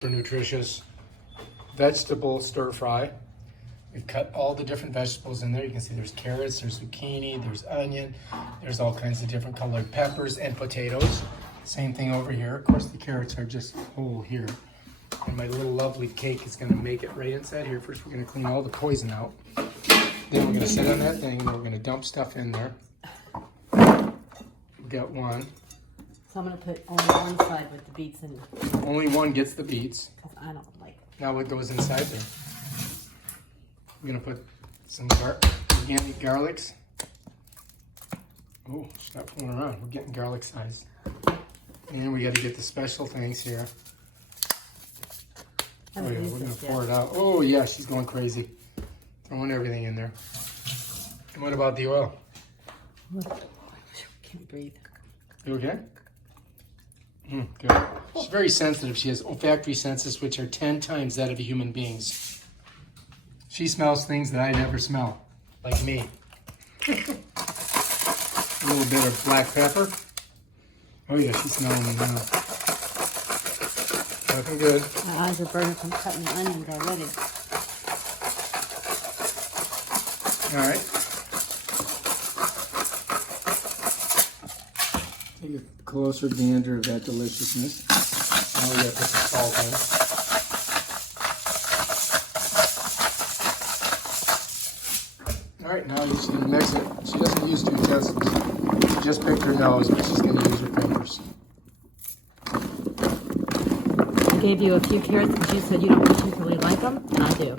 Nutritious vegetable stir fry. We've cut all the different vegetables in there. You can see there's carrots, there's zucchini, there's onion, there's all kinds of different colored peppers and potatoes. Same thing over here. Of course, the carrots are just whole here. And my little lovely cake is going to make it right inside here. First, we're going to clean all the poison out. Then we're going to sit on that thing and we're going to dump stuff in there. We got one. So I'm going to put only one side with the beets in it. Only one gets the beets. Because I don't like it. Now what goes inside there? We're going to put some organic garlics. Oh, stop fooling around. We're getting garlic size. And we got to get the special things here. Oh yeah, we're going to pour it out. Oh yeah, she's going crazy. Throwing everything in there. And what about the oil? Can't breathe. You okay? Good. She's very sensitive. She has olfactory senses, which are 10 times that of human beings. She smells things that I never smell, like me. A little bit of black pepper. Oh yeah, she's smelling it now. Looking good. My eyes are burning from cutting the onions already. All right. Take a closer gander of that deliciousness. Now we got to put some salt in. All right, now you're just going to mix it. She doesn't use utensils. She just picked her nose, but she's going to use her fingers. I gave you a few carrots because you said you don't particularly like them, and I do.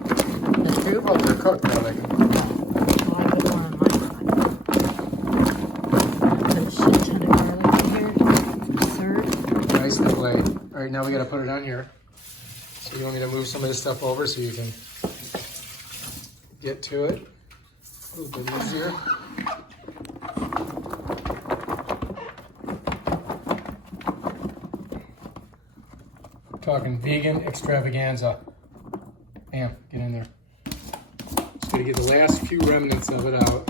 That's true? Well, they're cooked. I like them. Well, I put one on my side. Put a shit ton of garlic in here. Serve. Nice and light. All right, now we got to put it on here. So you want me to move some of this stuff over so you can get to it a little bit easier. Talking vegan extravaganza. Bam, get in there. Just gonna get the last few remnants of it out.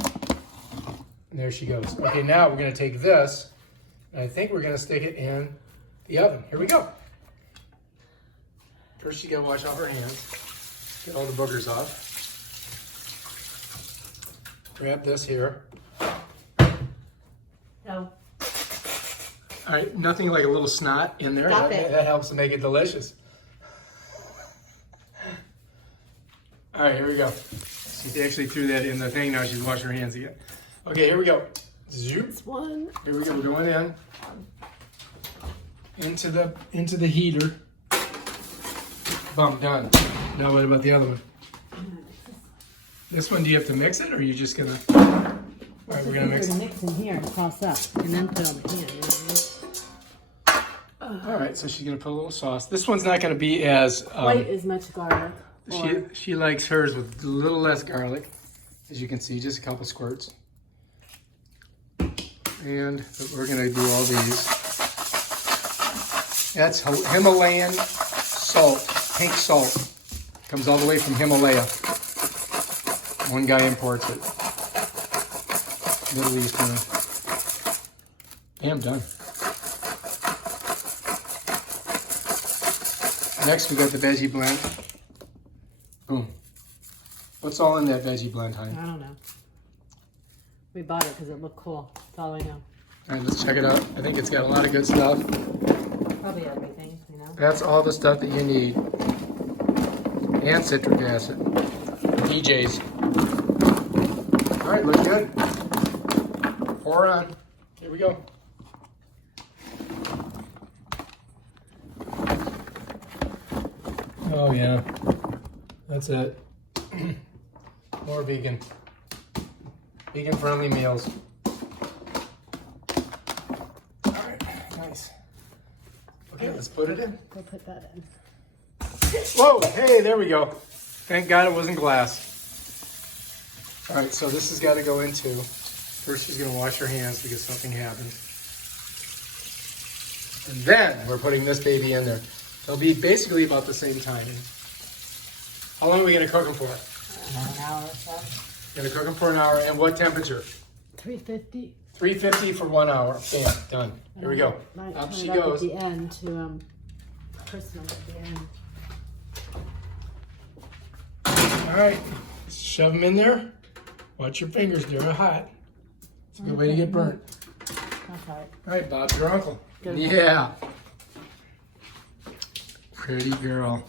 And there she goes. Okay, now we're gonna take this, and I think we're gonna stick it in the oven. Here we go. First you gotta wash off her hands. Get all the boogers off. Grab this here. No. All right, nothing like a little snot in there. Stop it. That helps to make it delicious. All right, here we go. She actually threw that in the thing. Now she's washing her hands again. Okay, here we go. Zoop. This one. Here we go. We're going into the heater. Boom, done. Now what about the other one? This one, do you have to mix it, or are you just gonna? All right, we're gonna mix it. Mix in here and toss up, and then put on the pan. You know what I mean? All right, so she's gonna put a little sauce. This one's not gonna be as Quite as much garlic. She likes hers with a little less garlic, as you can see, just a couple squirts. And we're gonna do all these. That's Himalayan salt, pink salt. Comes all the way from Himalaya. One guy imports it. Middle Eastern. Bam, done. Next we got the veggie blend. Boom. What's all in that veggie blend, honey? I don't know. We bought it because it looked cool. That's all I know. All right, let's check it out. I think it's got a lot of good stuff. Probably everything, you know. That's all the stuff that you need. And citric acid. DJs. All right, looks good. Pour it on. Here we go. Oh yeah, that's it. More vegan. Vegan-friendly meals. All right, nice. Okay, let's put it in. Go put that in. Whoa, hey, there we go. Thank God it wasn't glass. All right, so this has got to go into, first she's going to wash her hands because something happened. And then we're putting this baby in there. They'll be basically about the same time. How long are we going to cook them for? An hour or so. Going to cook them for an hour. And what temperature? 350. 350 for 1 hour. Bam, done. Here we go. Might Up turn she it up goes. at the end to crisp them at the end. All right, shove them in there. Watch your fingers, they're hot. It's a good way to get burnt. That's all right. All right, Bob's your uncle. Good. Yeah. Pretty girl.